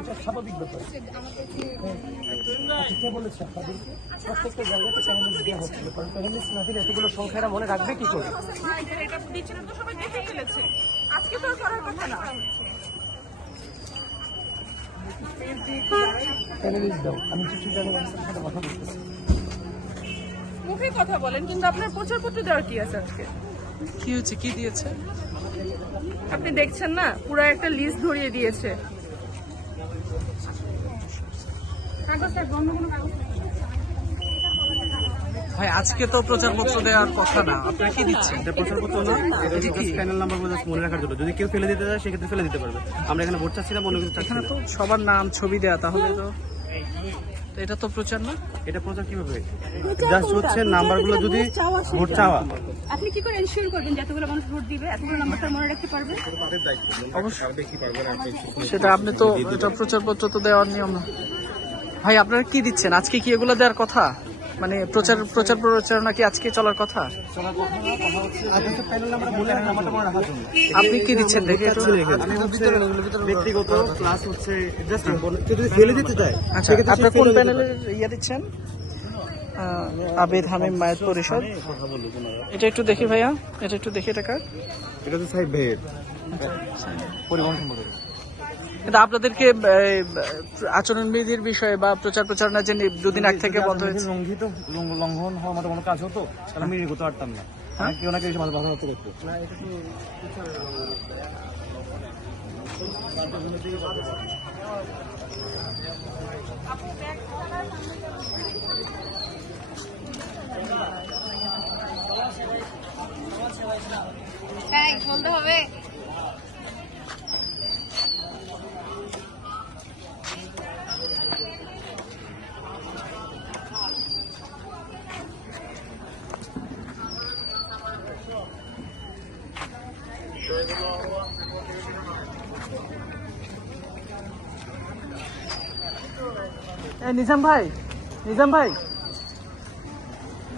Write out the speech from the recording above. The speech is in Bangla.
এটা স্বাভাবিক ব্যাপার। কে বলেছে আপনাদেরকে? প্রত্যেকটা জায়গাতে প্যানেলিস্ট দেওয়া হচ্ছিল, কারণ প্যানেলিস্ট না দিলে এতগুলো সংখ্যারা মনে রাখবে কি করে? এটা দিচ্ছিলেন তো সবাই দেখে ফেলেছে, আজকে তো করার কথা না। প্যানেলিস্ট দাও, আমি চিঠি জানি সাথে কথা বলতেছি। মুখে কথা বলেন, কিন্তু আপনার প্রচারপত্র দেওয়ার কি আছে আজকে? কি হচ্ছে, কি দিয়েছে? আপনি দেখছেন না, পুরো একটা লিস্ট ধরিয়ে দিয়েছে। ভাই আজকে তো প্রচারপত্র দেওয়ার কথা না, আপনারা কি দিচ্ছেন? এটা প্রচারপত্র না, এটা হচ্ছে প্যানেল নাম্বারগুলো মনে রাখার জন্য। যদি কেউ ফেলে দিতে চায় সেক্ষেত্রে ফেলে দিতে পারবে। আমরা এখানে ভোট চাচ্ছিলাম, অন্য কিছু চাচ্ছি এখানে না। তো সবার নাম ছবি দেয়া, তাহলে তো এটা তো প্রচার না। এটা প্রচার কিভাবে? জাস্ট হচ্ছে নাম্বারগুলো যদি ভোট চাওয়া। আপনি কি করে এনশিওর করবেন যে এতগুলো মানুষ ভোট দিবে, এতগুলো নাম্বারটা মনে রাখতে পারবে? সেটা আপনি তো, এটা প্রচারপত্র তো দেওয়ার নিয়ম না। ভাই আপনারা কি দিচ্ছেন আজকে? কি এগুলো দেওয়ার কথা? মানে প্রচারণা কি আজকে চলার কথা? আপনি কি দিচ্ছেন দেখে একটু? ব্যক্তিগত ক্লাস হচ্ছে জাস্ট যদি ফেলে দিতে চায়। আচ্ছা, আপনার কোন প্যানেলের ইয়া দিচ্ছেন? আবেদ হামিম মায়ের পরিষদ। এটা একটু দেখি ভাইয়া, এটা একটু দেখি। টাকা এটা তো সাহেব ভাইয়ের পরিবহন সম্পর্কে। কিন্তু আপনাদেরকে আচরণবিধির বিষয়ে বা প্রচারণা যে দুদিন আগ থেকে বন্ধ হয়েছে, লঙ্ঘন হওয়ার মতো কোনো কাজ হতো তাহলে আমি করতে পারতাম না। কেউ না কেউ মাঝে বাধা হতে দেখতো। হ্যাঁ, বলতে হবে। নিজাম ভাই